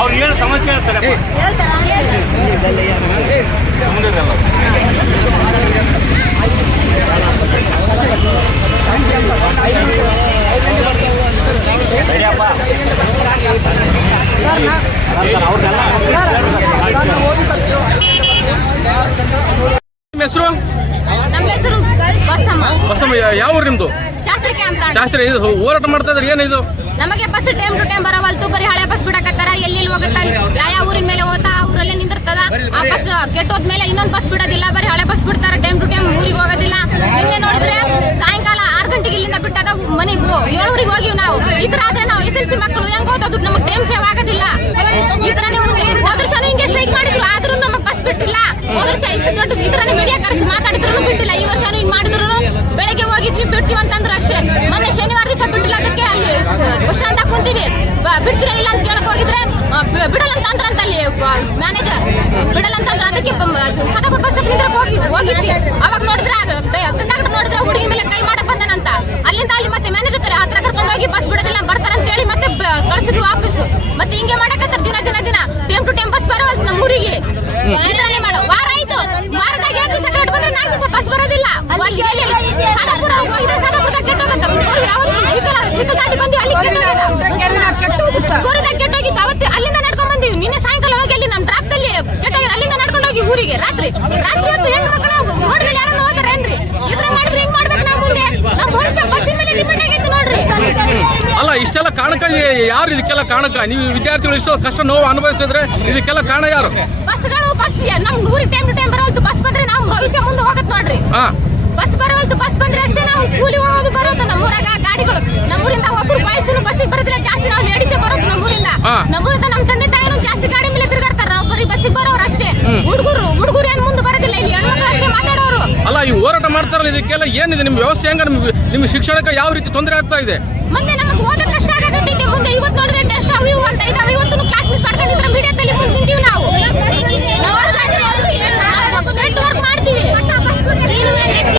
ಅವ್ರು ಏನು ಸಮಸ್ಯೆ ಹೇಳ್ತಾರೆ? ಹೆಸರು? ನಮ್ಮ ಹೆಸರು ಬಸಮ್ಮ. ಬಸಮ್ಮ ಯಾವ ಊರು ನಿಮ್ದು? ಶಾಸ್ತ್ರಕ್ಕೆ ಅಂತ ಶಾಸ್ತ್ರಿ ಇದು ಹೋರಾಟ ಮಾಡ್ತಾ ಇದ್ರೆ ಏನಿದು ನಮಗೆ ಬಸ್ ಟೈಮ್ ಟು ಟೈಮ್ ಬರವಲ್ತು ಬರೀ ಹಳೆ ಬಸ್ ಬಿಡಕತ್ತಾರ ಎಲ್ಲಿ ಹೋಗುತ್ತಾ ಯಾವ ಊರಿನ ಮೇಲೆ ಹೋಗ್ತಾ ಊರಲ್ಲೇ ನಿಂದಿರ್ತದ. ಆ ಬಸ್ ಕೆಟ್ಟೋದ್ಮೇಲೆ ಇನ್ನೊಂದು ಬಸ್ ಬಿಡೋದಿಲ್ಲ ಬರೀ ಹಳೆ ಬಸ್ ಬಿಡ್ತಾರ ಟೈಮ್ ಟು ಟೈಮ್ ಊರಿಗೆ ಹೋಗೋದಿಲ್ಲ. ನಿನ್ನೆ ನೋಡಿದ್ರೆ ಸಾಯಂಕಾಲ ಆರು ಗಂಟೆಗೆ ಇಲ್ಲಿಂದ ಬಿಟ್ಟದ ಮನೆಗೆ ಏಳೂರಿಗೆ ಹೋಗಿವಿ ನಾವು. ಈ ತರ ಆದ್ರೆ ನಾವು ಎಸ್ ಎಲ್ ಸಿ ಮಕ್ಕಳು ಹೆಂಗ್ ಓದೋದು? ನಮಗೆ ಟೈಮ್ ಸೇವ್ ಆಗೋದಿಲ್ಲ. ಈ ಥರ ಮುಂದೆ ಹೋದ ವರ್ಷ ಹಿಂಗೆ ಸ್ಟ್ರೈಕ್ ಮಾಡಿದ್ರು ಆದ್ರೂ ನಮಗೆ ಬಸ್ ಬಿಟ್ಟಿಲ್ಲ ವರ್ಷ ಇಷ್ಟು ದೊಡ್ಡ ತರನೇ ಮೀಡಿಯಾ ಕರೆಸಿ ಮಾತಾಡಿದ್ರು ಬಿಟ್ಟಿಲ್ಲ. ಈ ವರ್ಷ ಹಿಂಗ್ ಮಾಡಿದ್ರು ಬೆಳಗ್ಗೆ ಹೋಗಿದ್ವಿ, ಬಿಡ್ತೀವಿ ಅಂತಂದ್ರು ಅಷ್ಟೇ. ಮೊನ್ನೆ ಶನಿವಾರ ದಿವಸ ಬಿಟ್ಟಿಲ್ಲ ಅದಕ್ಕೆ ಅಲ್ಲಿ ಬಸ್ ಸ್ಟ್ಯಾಂಡ್ ಕುಂತೀವಿ. ಬಿಡ್ತೀರಾ ಇಲ್ಲ ಅಂತ ಕೇಳಕ್ ಹೋಗಿದ್ರೆ ಬಿಡಲ್ಲ ಅಂತ ಅಂತ ಅಲ್ಲಿ ಮ್ಯಾನೇಜರ್ ಬಿಡಲ್ಲ ಅಂದ್ರೆ ಅದಕ್ಕೆ ಸದಾಪುರ ಬಸ್ ಹೋಗಿ, ಹೋಗಿದ್ವಿ. ಅವಾಗ ನೋಡಿದ್ರೆ ಕಂಡಕ್ಟರ್ ನೋಡಿದ್ರೆ ಹುಡುಗಿ ಮೇಲೆ ಕೈ ಮಾಡಕ್ ಬಂದನಂತ. ಅಲ್ಲಿಂದ ಅಲ್ಲಿ ಮತ್ತೆ ಮ್ಯಾನೇಜರ್ ಹತ್ರ ಕರ್ಕೊಂಡು ಹೋಗಿ ಬಸ್ ಬಿಡೋದಿಲ್ಲ ಬರ್ತಾರ ಅಂತ ಹೇಳಿ ಮತ್ತೆ ಕಳ್ಸಿದ್ರು ವಾಪಸ್ ಮತ್ತೆ ಹಿಂಗೆ ಮಾಡಕತ್ತಾರ ದಿನ ದಿನ ದಿನ, ಟೈಮ್ ಟು ಟೈಮ್ ಬಸ್ ಬರವಲ್ತು ನಮ್ಮ ಊರಿಗೆ ಈ ಥರನೇ ಮಾಡೋ ವಾರ ಆಯ್ತು ವಾರದಾಗ ಎರಡು ದಿವಸ ಕರೆಕ್ಟ್ ಬಂದ್ರೆ ನಾಲ್ಕು ದಿವಸ ಬಸ್ ಬರೋದಿಲ್ಲ? ಸದಾಪುರ ಕೆಟ್ಟೋಗತ್ತ. ಯಾವತ್ತು ದಾಟಿ ಬಂದು ಅಲ್ಲಿ ಕೆಟ್ಟೋಗತ್ತ ಗೋರದಾಗ ಕೆಟ್ಟೋಗಿತ್ತು. ಅವತ್ತು ಅಲ್ಲಿಂದ ನಡ್ಕೊಂಡ್ ಬಂದಿವಿ. ನಿನ್ನೆ ಸಾಯಂಕಾಲ ಹೋಗಿ ಅಲ್ಲಿ ನಮ್ಮ ಡ್ರಾಪ್ದಲ್ಲಿ ಕೆಟ್ಟೋಗಿ ಅಲ್ಲಿಂದ ನಡ್ಕೊಂಡು ಹೋಗಿ ಊರಿಗೆ. ರಾತ್ರಿ. ರಾತ್ರಿ ಹೊತ್ತು ಹೆಣ್ಣು ಮಕ್ಕಳು ರೋಡ್ ಮೇಲೆ ಯಾರನ್ನ ಏನ್ರಿ? ಈ ತರ ಮಾಡಿದ್ರೆ ಹೆಂಗ್ ಮಾಡ್ಬೇಕು ನಾವು ಮುಂದೆ? ನಮ್ಮ ಭವಿಷ್ಯ ಬಸ್ಸಿನ ಮೇಲೆ ಡಿಪೆಂಡ್ ಆಗೈತೆ ನೋಡ್ರಿ. ಅಲ್ಲ ಇಷ್ಟೆಲ್ಲ ಕಾರಣಕ್ಕ ಯಾರು ಇದಕ್ಕೆಲ್ಲ ಕಾರಣಕ್ಕ? ನೀವು ವಿದ್ಯಾರ್ಥಿಗಳು ಇಷ್ಟೋ ಕಷ್ಟ ನೋವು ಅನುಭವಿಸಿದ್ರೆ ಇದಕ್ಕೆಲ್ಲ ಕಾರಣ ಯಾರು? ಬಸ್ಗಳು ನಮ್ ಊರಿಗೆ ಟೈಮ್ ಟು ಟೈಮ್ ಬರೋದು ಬಸ್ ಬಂದ್ರೆ ನಾವು ಭವಿಷ್ಯ ಮುಂದೆ ಹೋಗತ್ ನೋಡ್ರಿ. ಬಸ್ ಬರೋದು ಬಸ್ ಬಂದ್ರೆ ಅಷ್ಟೇ ನಾವು ಸ್ಕೂಲಿಗೆ ಹೋಗೋದು ಬರೋದು ನಮ್ಮೂರಾಗ ಗಾಡಿಗಳು. ನಮ್ಮೂರಿಂದ ಒಬ್ರು ಬಾಯ್ಸನು ಬಸ್ಸಿಗೆ ಬರೋದಿಲ್ಲ ಜಾಸ್ತಿ ನಾವು ಲೇಡೀಸ್ ಬರೋದು ನಮ್ಮೂರಿಂದ. ನಮ್ಮೂರಿಂದ ನಮ್ಮ ತಂದೆ ತಾಯಿನೂ ಜಾಸ್ತಿ ಗಾಡಿ ಮೇಲೆ ತಿರುಗಾಡ್ತಾರ ನಾವು ಬರೀ ಬಸ್ಸಿಗೆ ಬರೋರು ಅಷ್ಟೇ. ಹುಡುಗರು ಹುಡುಗರು ಏನ್ ಮುಂದೆ ಬರೋದಿಲ್ಲ ಇಲ್ಲಿ ಹೆಣ್ಮಕ್ಳು ಅಷ್ಟೇ ಮಾತಾಡೋರು. ಅಲ್ಲ ಈ ಹೋರಾಟ ಮಾಡ್ತಾರಲ್ಲ ಇದಕ್ಕೆಲ್ಲ ಏನಿದೆ? ನಿಮ್ಮ ವ್ಯವಸ್ಥೆ ಹೆಂಗ? ನಿಮ್ಗೆ ನಿಮ್ಮ ಶಿಕ್ಷಣಕ್ಕೆ ಯಾವ ರೀತಿ ತೊಂದರೆ ಆಗ್ತಾ ಇದೆ? ಮತ್ತೆ ನಮಗೆ ಓದಕ್ಕೆ ಕಷ್ಟ ಆಗತ್ತೆ ಮುಂದೆ. ಇವತ್ತು ನೋಡಿದ್ರೆ ಟೆಸ್ಟ್ ಅವು ಇವು ಅಂತ ಇದಾವೆ ಇವತ್ತು ಕ್ಲಾಸ್